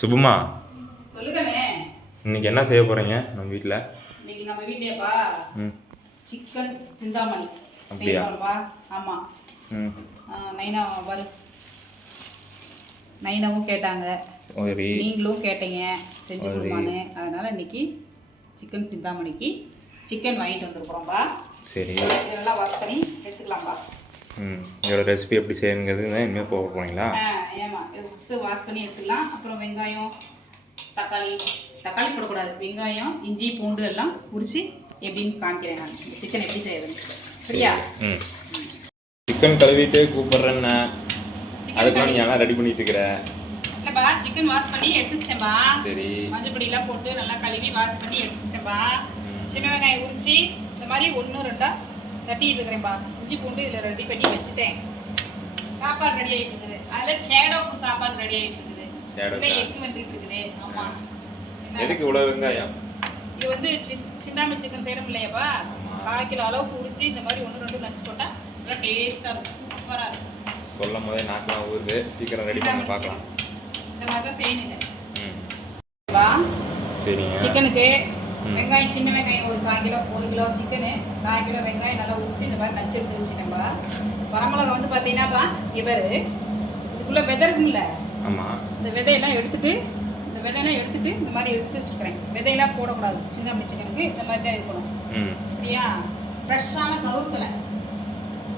சுபமா, சொல்லுங்கண்ணே. இன்னைக்கு என்ன செய்ய போறீங்க நம்ம வீட்டில்? இன்னைக்கு நம்ம வீட்லயேப்பா சிக்கன் சிந்தாமணி அப்படியா? செய்யணும்ப்பா. ஆமாம். நைனா நைனாவும் கேட்டாங்க, நீங்களும் கேட்டீங்க செஞ்சு கொடுமான்னு. அதனால் இன்னைக்கு சிக்கன் சிந்தாமணிக்கு சிக்கன் வாங்கிட்டு வந்துருக்குறோம்ப்பா. சரி, இதெல்லாம் வாஷ் பண்ணி எடுத்துக்கலாம்ப்பா. இதோட ரெசிபி எப்படி செய்யுங்கிறது தான் இனிமேல் போக போகிறீங்களா? ஏமா இது ஃபஸ்ட்டு வாஷ் பண்ணி எடுத்துக்கலாம். அப்புறம் வெங்காயம், தக்காளி போடக்கூடாது. வெங்காயம், இஞ்சி, பூண்டு எல்லாம் உரிச்சு எப்படின்னு காமிக்கிறேன் நான். சிக்கன் எப்படி செய்யறதுன்னு. சரியா? சிக்கன் கழுவிட்டு கூப்பிட்றேன்னா அதுக்கு நீ எல்லாம் ரெடி பண்ணிட்டு இருக்கிற? இல்லைப்பா, சிக்கன் வாஷ் பண்ணி எடுத்துச்சிட்டேன்பா. சரி, மஞ்சள் பொடியெல்லாம் போட்டு நல்லா கழுவி வாஷ் பண்ணி எடுத்துச்சிட்டேன்பா. சின்ன வெங்காயம் உரிச்சு இந்த மாதிரி 1 2 தட்டிட்டு இருக்கிறேன்ப்பா. இஞ்சி பூண்டு இதில் ரெடி பண்ணி வச்சுட்டேன். சாப்பாடு ரெடி ஆகிட்டு இருக்குது. அதில் ஷேடோக்கு சாப்பாடு ரெடி ஆகிட்டு இருக்குது. எக்கு வந்துட்டு இருக்குது. ஆமாம். எதுக்கு இவ்வளோ வெங்காயம்? இது வந்து சிந்தாமணி சிக்கன் செய்யணும் இல்லையாப்பா. 1/4 கிலோ அளவுக்கு உரிச்சு இந்த மாதிரி 1 2 நச்சு போட்டால் நல்லா டேஸ்ட்டாக இருக்கும், சூப்பராக இருக்கும். சொல்லும் போதே நாக்கெலாம் ஊறுது. சீக்கிரம் ரெடி பண்ண பார்க்கலாம். இந்த மாதிரி தான் செய்யணுங்க. சரிங்க. சிக்கனுக்கு வெங்காயம், சின்ன வெங்காயம் 1/4 கிலோ, 1 கிலோ சிக்கனு 1/4 கிலோ வெங்காயம் நல்லா உரிச்சு இந்த மாதிரி நச்சு எடுத்து வச்சுட்டேன்பா. வரமிளகா வந்து பார்த்தீங்கன்னாப்பா இவர் இதுக்குள்ளே விதை இருக்குங்கள, ஆமாம், இந்த விதையெல்லாம் எடுத்துட்டு இந்த மாதிரி எடுத்து வச்சுக்கிறேன். விதையெல்லாம் போடக்கூடாது சிந்தாமணி சிக்கனுக்கு. இந்த மாதிரி தான் இருக்கணும். சரியா? ஃப்ரெஷ்ஷான கருவேப்பிலை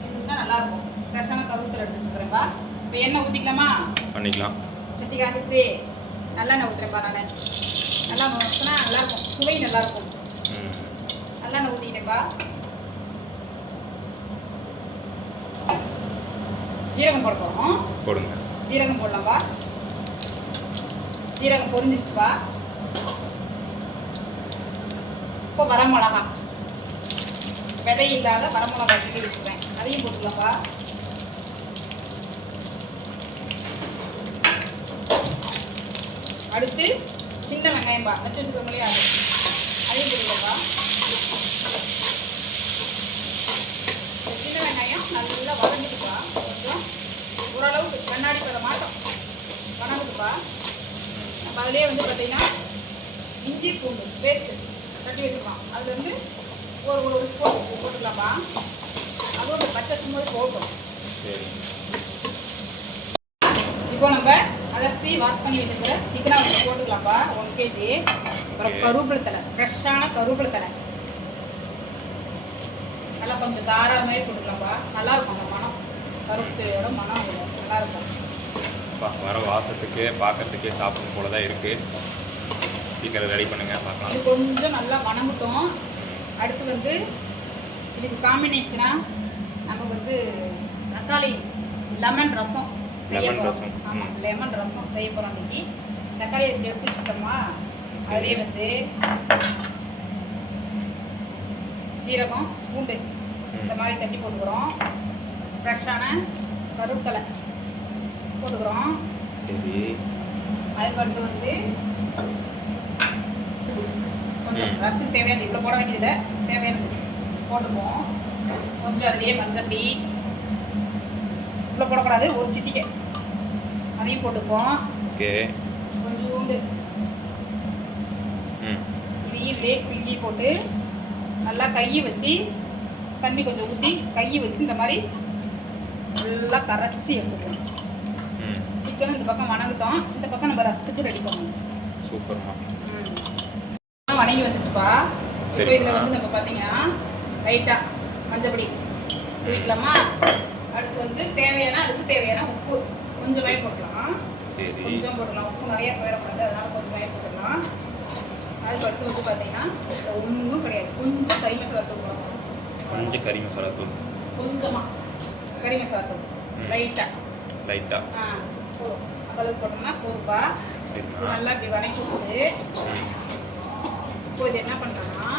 இதுதான் நல்லாயிருக்கும். ஃப்ரெஷ்ஷான கருவேப்பிலை எடுத்து வச்சுக்கிறேன்ப்பா. இப்போ எண்ணெய் ஊற்றிக்கலாமா? பண்ணிக்கலாம். சட்டி காமிச்சு நல்லெண்ணெய் ஊற்றுறேன்ப்பா. நான் நல்லா ஊற்றினா நல்லாயிருக்கும், சுவை நல்லாயிருக்கும். நல்லெண்ணெய் ஊற்றிக்கிட்டேன்ப்பா. ஜீரகம் போட போகிறோம். போடுங்க. ஜீரகம் போடலாம்ப்பா. ஜீரகம் பொரிஞ்சிருச்சுப்பா. இப்போ வரமிளகா, விதை இல்லாத வரமிளகா வச்சுட்டு வச்சுக்கிறேன். அதையும் போட்டுக்கலாம்ப்பா. அடுத்து சின்ன வெங்காயம்பா வச்சு வச்சுக்கிறோம் இல்லையா, அதையும் போட்டுக்கலாம்ப்பா. சின்ன வெங்காயம் நல்லா வதங்கிட்டுப்பா. கொஞ்சம் ஓரளவுக்கு கண்ணாடி பத மாட்டோம் வதங்குதுப்பா. நம்ம அதிலே வந்து பார்த்தீங்கன்னா இஞ்சி பூண்டு பேஸ்ட்டு தட்டி வச்சுக்கலாம். அதில் வந்து ஒரு ஸ்பூன் போட்டுக்கலாம்ப்பா. அதுவும் அந்த பச்சை சும்மா போட்டோம். இப்போ நம்ம அலசி வாஷ் பண்ணி வச்சுக்கிற சிக்கனை வந்து போட்டுக்கலாம்ப்பா. 1 kg. அப்புறம் கருவேப்பிலை தலை, ஃப்ரெஷ்ஷான கருவேப்பிலை தலை நல்லா கொஞ்சம் தாராளமாகவே போட்டுக்கலாம்ப்பா. நல்லாயிருக்கும் அந்த மனம், கருவேப்பிலையோட மனம் நல்லாயிருக்கும். வர வாசத்துக்கு பார்க்கறதுக்கே சாப்பிடும் போல தான் இருக்குது. சீக்கிரம் ரெடி பண்ணுங்க பார்க்கலாம். இது கொஞ்சம் நல்லா வணங்கட்டும். அடுத்து வந்து இதுக்கு காம்பினேஷனாக நம்ம வந்து தக்காளி லெமன் ரசம் செய்ய போகிறோம். ஆமாம், லெமன் ரசம் செய்ய போகிறோம். இன்னைக்கு தக்காளி எடுத்து வச்சுட்டோமா, அதிலே வந்து ஜீரகம், பூண்டு இந்த மாதிரி தட்டி போட்டுக்கிறோம். ஃப்ரெஷ்ஷான கருவேப்பிலை போட்டுக்கிறோம். அதுக்கடுத்து வந்து கொஞ்சம் ரசத்துக்கு தேவையான இவ்வளோ போட வேண்டியதில்லை, தேவையானது போட்டுப்போம். கொஞ்சம் அதுலேயே மஞ்சப்பொடி இவ்வளோ போடக்கூடாது, ஒரு சிட்டிக்கை அதையும் போட்டுப்போம். கொஞ்சோண்டு இதையும் பிங்கி போட்டு நல்லா கையை வச்சு தண்ணி கொஞ்சம் ஊற்றி கையை வச்சு இந்த மாதிரி நல்லா கரைச்சி எடுத்துக்கலாம். சிக்கனும் இந்த பக்கம் வணங்கிட்டோம். இந்த பக்கம் நம்ம ரசத்துக்கு ரெடி பண்ணணும். சூப்பர்மா. வணங்கி வந்துச்சுப்பா. இப்போ இதில் வந்து நம்ம பார்த்தீங்கன்னா லைட்டாக மஞ்சப்பொடி ஊற்றிக்கலாமா. அடுத்து வந்து அதுக்கு தேவையான உப்பு கொஞ்சமே போட்டுக்கலாம். கொஞ்சம் போட்டுக்கலாம், உப்பு நிறைய போயிடக்கூடாது, அதனால கொஞ்சமே போட்டுக்கலாம். அதுக்கு அடுத்து வந்து பார்த்தீங்கன்னா ஒன்றும் கிடையாது, கொஞ்சம் கறி மசாலா தூள் போடணும். கொஞ்சம் கறி மசாலா தூள், கொஞ்சமாக கறி மசாலா தூள் லைட்டாக போதும். அளவுக்கு போட்டோம்னா போதுப்பா. நல்லா இப்படி வணக்கி கொடுத்து இப்போ இது என்ன பண்ணுறோன்னா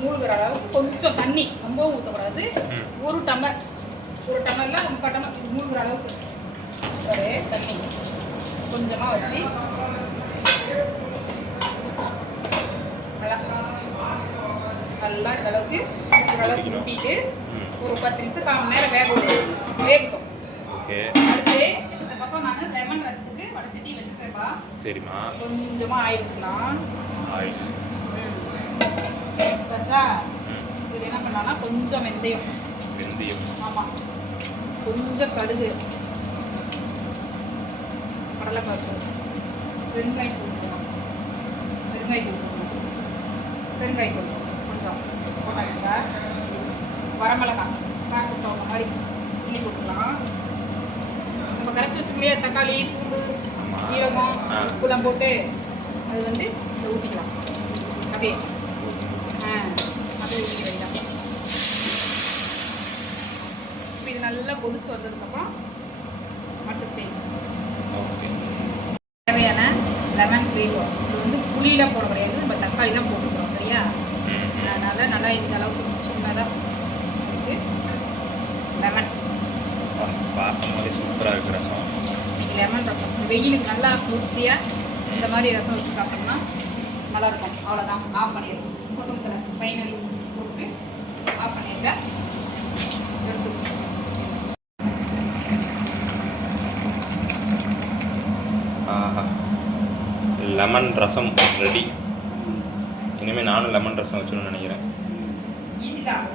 மூழ்கிற அளவுக்கு கொஞ்சம் தண்ணி, ரொம்ப ஊற்றக்கூடாது. 1 டம்ளரில் 3/4 டம்ளர் இது மூழ்கிற அளவுக்கு ஒரு தண்ணி கொஞ்சமாக வச்சு நல்லா இந்த அளவுக்கு ஊற்றிட்டு ஒரு 10 நிமிஷம் 1/4 மணி நேரம் வேகட்டும். அடுத்து இந்த பக்கம் நான் லெமன் ரசத்துக்கு வடச்சட்டி வச்சுக்கிறேன்ப்பா. சரிம்மா. கொஞ்சமாக ஆயில் ஊற்றலாம். ஆயில் வச்சா ம் இது என்ன பண்ணலாம்னா கொஞ்சம் வெந்தயம். வெந்தயம். ஆமாம், கொஞ்சம் கடுகு, கடலைப்பருப்பு, பெருங்காயத்தூள் போடலாம். பெருங்காயத்தூள் கொஞ்சம் போட்டாச்சுங்க. வரமிளகாய் பேக்கெட் போடுற மாதிரி கிள்ளி போட்டுக்கலாம். நம்ம கரைச்சி வச்சுக்கலையே தக்காளி, பூண்டு, ஜீரகம், உப்புலாம் போட்டு அது வந்து இதை ஊற்றிக்கலாம். அப்படியே அப்படியே ஊற்றி வைக்கலாம். இப்போ இது நல்லா கொதிச்சு வந்ததுக்கப்புறம் மற்ற ஸ்டேஜ் ஓகே. தேவையான லெமன் பிளேவர். இது வந்து புளியெலாம் போட கிடையாது, நம்ம தக்காளி தான் போட்டுக்கிறோம். சரியா? அதனால் நல்லா இந்த அளவுக்கு சின்னதாக வந்து லெமன் பார்க்கும் போதே சூப்பராக இருக்குது ரசம். இன்னைக்கு லெமன் ரசம் வெயிலுக்கு நல்லா குளிர்ச்சியாக இந்த மாதிரி ரசம் வச்சு சாப்பிட்டோம்னா நல்லாயிருக்கும். அவ்வளோதான், ஆஃப் பண்ணிடுவோம். கொத்தமல்லி ஃபைனலி போட்டு ஆஃப் பண்ணிட்டு எடுத்து லெமன் ரசம் ரெடி. இனிமேல் நானும் லெமன் ரசம் வச்சுன்னு நினைக்கிறேன். ஈஸிதான்.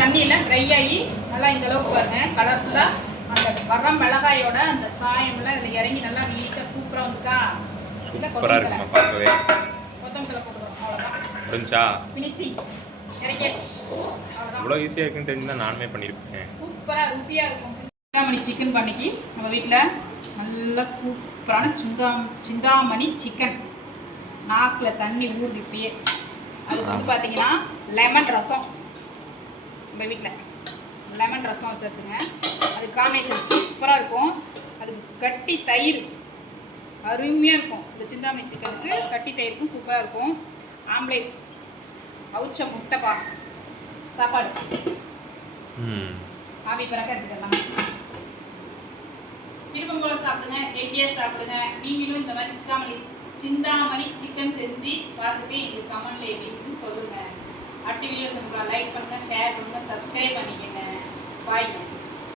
தண்ணியெல்லாம் ட்ரை ஆகி நல்லா இந்த அளவுக்கு பாருங்க கலர்ஃபுல்லாக அந்த வர மிளகாயோட அந்த சாயம்லாம் இதில் இறங்கி நல்லா நீட்டாக சூப்பராக வந்துக்கா. சூப்பராக இருக்குமா பார்க்கவே. கொத்தமல்லி போட்டுக்கிறோம். அவ்வளோதான், முடிஞ்சா ஃபினிஷிங். இறக்கியாச்சு. அவ்வளோதான். இவ்வளோ ஈஸியாக இருக்குன்னு தெரிஞ்சு தான் நானுமே பண்ணியிருப்பேன். சூப்பராக ருசியாக இருக்கும். சிந்தாமணி சிக்கன் பண்ணிக்கு நம்ம வீட்டில் நல்லா சூப்பரான சிந்தாமணி சிக்கன். நாக்கில் தண்ணி ஊறுது இப்பயே. அதுக்கு வந்து பார்த்தீங்கன்னா லெமன் ரசம். நம்ம வீட்டில் லெமன் ரசம் வச்சாச்சுங்க. அது காம்பினேஷன் சூப்பராக இருக்கும். அதுக்கு கட்டி தயிர் அருமையாக இருக்கும். இந்த சிந்தாமணி சிக்கனுக்கு கட்டி தயிருக்கும் சூப்பராக இருக்கும். ஆம்லேட், அவுச்ச முட்டைப்பா, சாப்பாடு ஆவி பிறக்க இருக்குது எல்லாமே. விருப்பம் போல சாப்பிடுங்க, ஹெல்த்தியாக சாப்பிடுங்க. நீங்களும் இந்த மாதிரி சிந்தாமணி சிக்கன் செஞ்சு பார்த்துட்டு எங்களுக்கு கமெண்ட்ல எப்படின்னு சொல்லுங்கள். அடுத்த வீடியோஸ் உங்களுக்கு லைக் பண்ணுங்கள், ஷேர் பண்ணுங்கள், சப்ஸ்கிரைப் பண்ணிக்கங்க. பாய்.